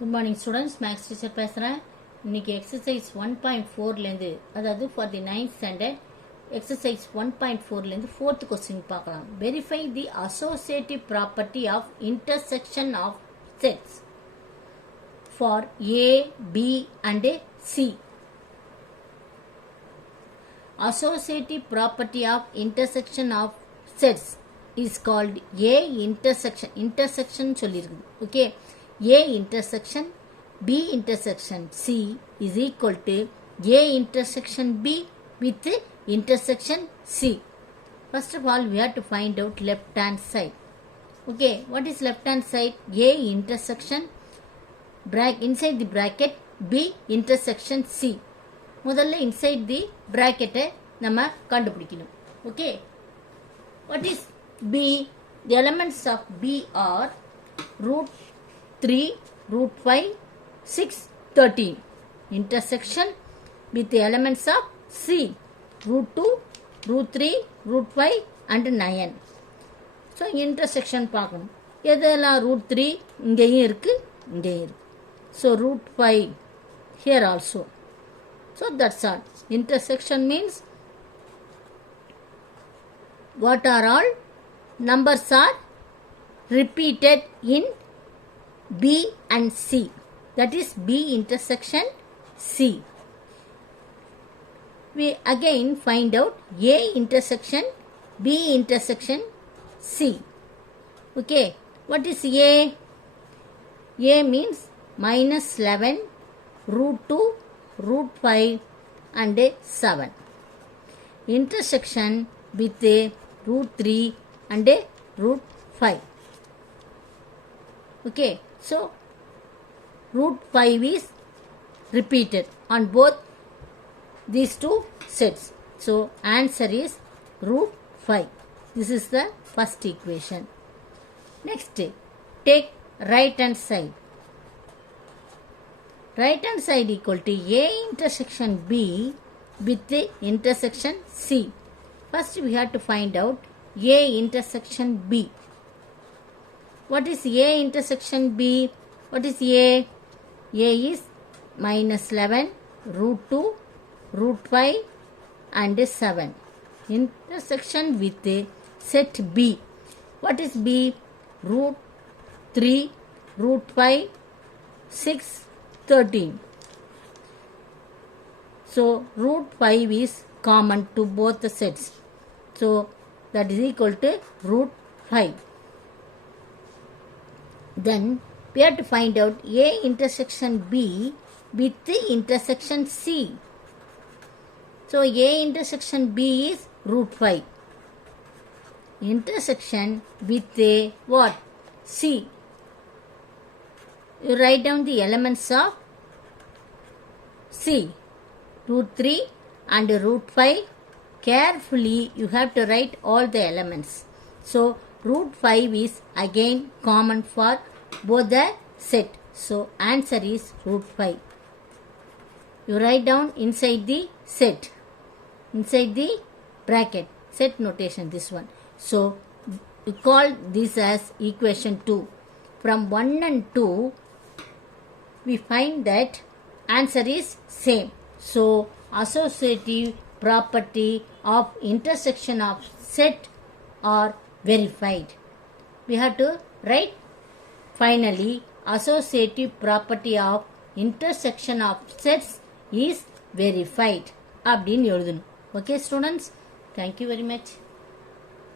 Good morning students, maths teacher பேசுகிறேன். இன்னைக்கு exercise 1.4லேருந்து, அதாவது for the 9th standard exercise 1.4லேருந்து 4th கொஸ்டின் பார்க்கலாம். Verify the associative property of intersection of sets for A, B and C. Associative property of intersection of sets is called A intersection. Intersection சொல்லிருக்கு. Okay. A intersection B intersection C is equal to A intersection B with intersection C. First of all, we have to find out left hand side. Okay. What is left hand side? A intersection inside the bracket B intersection C. முதல்ல inside the bracket நம்ம கண்டுபிடிக்கணும். Okay. What is B? The elements of B are root 3, root 5, 6, 13. Intersection with the elements of C. Root 2, root 3, root 5 and 9. So, intersection பார்க்கணும். எதெல்லாம் root 3 இங்கேயும் இருக்கு, இங்கேயும் இருக்கு. So, root 5 here also. So, that's all. Intersection means what are all numbers are repeated in B and C. That is B intersection C. We again find out A intersection B intersection C. Okay. What is A? A means minus 11, root 2, root 5 and 7. Intersection with root 3 and root 5. Okay. So, root 5 is repeated on both these two sets. So, answer is root 5. This is the first equation. Next, take right hand side. Right hand side equal to A intersection B with the intersection C. First we have to find out A intersection B. What is A intersection B? What is A? A is minus 11, root 2, root 5 and 7. Intersection with the set B. What is B? Root 3, root 5, 6, 13. So, root 5 is common to both the sets. So, that is equal to root 5. Then, we have to find out A intersection B with the intersection C. So, A intersection B is root 5. Intersection with the what? C. You write down the elements of C. Root 3 and root 5. Carefully you have to write all the elements. So, root 5 is again common for both the set. So, answer is root 5. You write down inside the set. Inside the bracket. Set notation, this one. So, you call this as equation 2. From 1 and 2, we find that answer is same. So, associative property of intersection of set are verified. We have to write finally associative property of intersection of sets is verified. அப்படின்னு எழுதணும். Okay students, thank you very much.